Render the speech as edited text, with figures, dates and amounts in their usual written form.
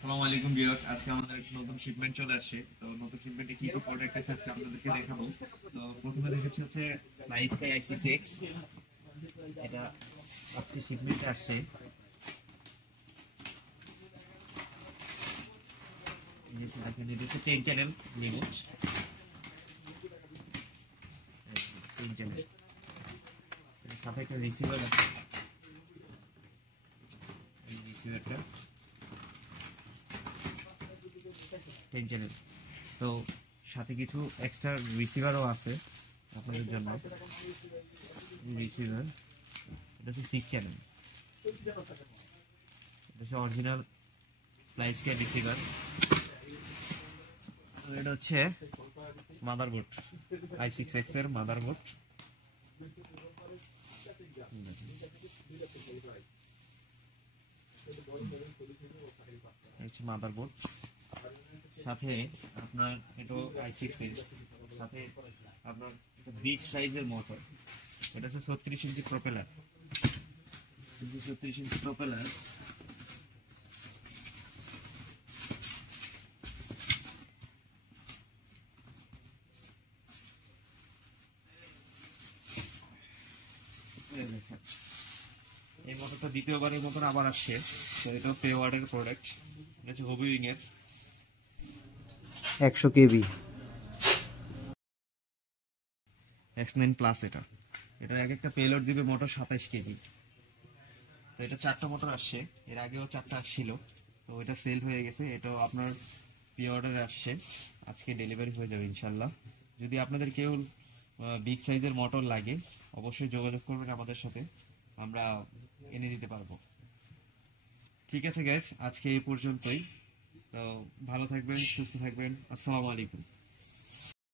আসসালামু আলাইকুম ভিউয়ার্স, আজকে আমাদের একটা নতুন শিপমেন্ট চলে আসছে। তো নতুন শিপমেন্টে কি কি প্রোডাক্ট আছে আজকে আপনাদেরকে দেখাবো। তো প্রথমে দেখাচ্ছি হচ্ছে লাইস্কাই i6X। এটা আজকে শিপমেন্টে আসছে। দেখেন এটা হচ্ছে 10 চ্যানেল রিমোট, 10 চ্যানেল। এর সাথে একটা রিসিভার আছে, এই রিসিভারটা 10 চ্যানেল। তো সাথে কিছু এক্সট্রা রিসিভারও আছে আপনাদের জন্য। রিসিভার এটা হচ্ছে 6 চ্যানেল, এটা হচ্ছে অরিজিনাল লাইস্কাই রিসিভার। এটা হচ্ছে মাদারবোর্ড, i6X এর মাদারবোর্ড। মাদারবোর্ড সাথে আপনার এটা i6X, সাথে আপনার বিগ সাইজের মোটর। এটা হচ্ছে 36 ইঞ্চি প্রপেলার, 36 ইঞ্চি প্রপেলার। এই মোটরটা দ্বিতীয়বারের মতন আবার আসছে। তো এটা পে ওয়ার্ডের প্রোডাক্ট, এটা হচ্ছে হবিউইং এর 100 কেবি X9 প্লাস। এটা এক একটা পেলোড দিবে মোটর 27 কেজি। তো এটা 4টা মোটর আসছে, এর আগেও 4টা আসছিল, তো এটা সেল হয়ে গেছে। এটাও আপনার পে অর্ডারে আসছে, আজকে ডেলিভারি হয়ে যাবে ইনশাল্লাহ। যদি আপনাদের কেউ বিগ সাইজের মোটর লাগে অবশ্যই যোগাযোগ করবেন আমাদের সাথে, আমরা এনে দিতে পারবো। ঠিক আছে গাইস, আজকে এই পর্যন্তই। তো ভালো থাকবেন, সুস্থ থাকবেন। আসসালামু আলাইকুম।